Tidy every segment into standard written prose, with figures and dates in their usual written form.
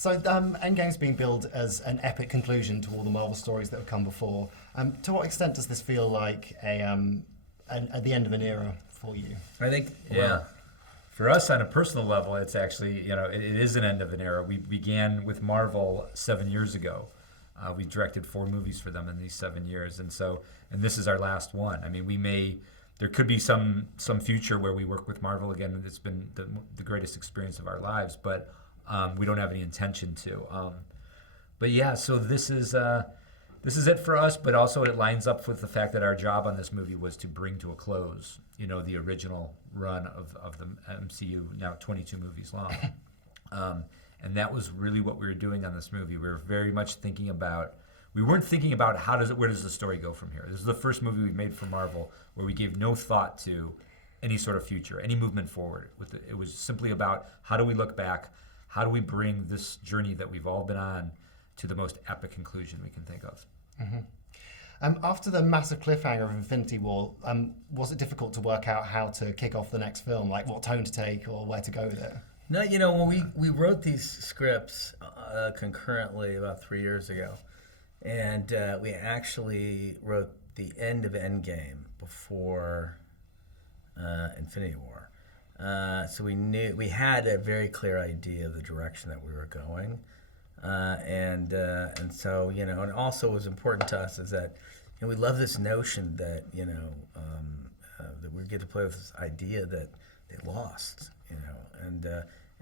So Endgame's being billed as an epic conclusion to all the Marvel stories that have come before. To what extent does this feel like at the end of an era for you? I think, for us on a personal level, it's actually, it is an end of an era. We began with Marvel 7 years ago. We directed 4 movies for them in these 7 years, and this is our last one. I mean, there could be some future where we work with Marvel again, and it's been the greatest experience of our lives, but we don't have any intention to. But yeah, so this is it for us, but also it lines up with the fact that our job on this movie was to bring to a close, the original run of the MCU, now 22 movies long. And that was really what we were doing on this movie. We were very much we weren't thinking about where does the story go from here. This is the first movie we've made for Marvel where we gave no thought to any sort of future, any movement forward. It was simply about how do we look back, how do we bring this journey that we've all been on to the most epic conclusion we can think of. Mm-hmm. After the massive cliffhanger of Infinity War, was it difficult to work out how to kick off the next film, like what tone to take or where to go with it? No, when we wrote these scripts concurrently about 3 years ago, and we actually wrote the end of Endgame before Infinity War. So we had a very clear idea of the direction that we were going. And so, and also what was important to us is that, we love this notion that, that we get to play with this idea that they lost, and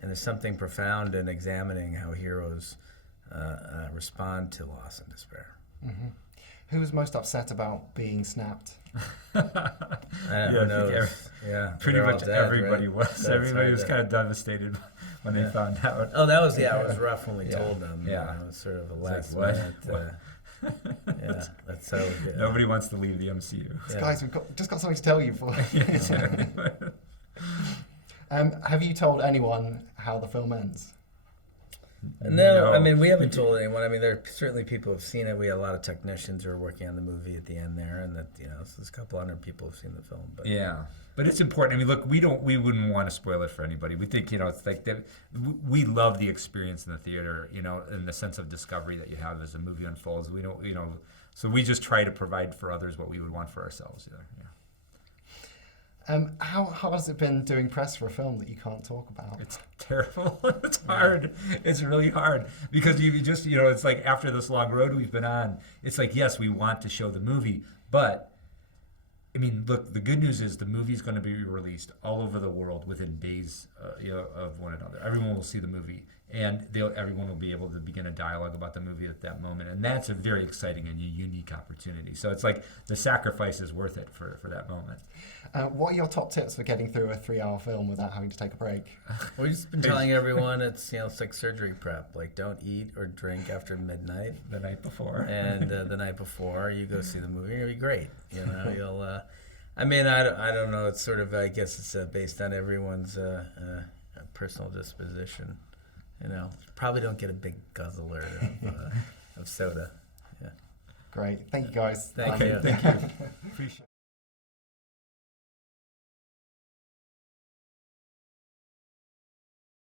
there's something profound in examining how heroes respond to loss and despair. Mm-hmm. Who was most upset about being snapped? Pretty much everybody was. Everybody was kind of devastated when they found out. Oh, it was rough when we told them. Yeah, it was sort of a last minute. That's so good. Nobody wants to leave the MCU. Guys, we've just got something to tell you. Have you told anyone how the film ends? No, I mean, we haven't told anyone. I mean, there are certainly people who have seen it. We had a lot of technicians who are working on the movie at the end there, and that there's a couple hundred people who've seen the film. But but it's important. I mean, look, we wouldn't want to spoil it for anybody. We think it's like that. We love the experience in the theater, and the sense of discovery that you have as a movie unfolds. We don't, so we just try to provide for others what we would want for ourselves. How has it been doing press for a film that you can't talk about? It's terrible. It's hard. It's really hard because you just, it's like after this long road we've been on, it's like, yes, we want to show the movie, but I mean, look, the good news is the movie's going to be released all over the world within days of one another. Everyone will see the movie, and everyone will be able to begin a dialogue about the movie at that moment, and that's a very exciting and unique opportunity. So it's like the sacrifice is worth it for that moment. What are your top tips for getting through a 3-hour film without having to take a break? We've just been telling everyone it's like surgery prep. Like, don't eat or drink after midnight. The night before. And the night before, you go see the movie. It'll be great. You'll. I mean, I don't know. It's sort of, I guess it's based on everyone's personal disposition. Probably don't get a big guzzler of soda. Yeah. Great. Thank you, guys. Thank you. Thank you. Appreciate it.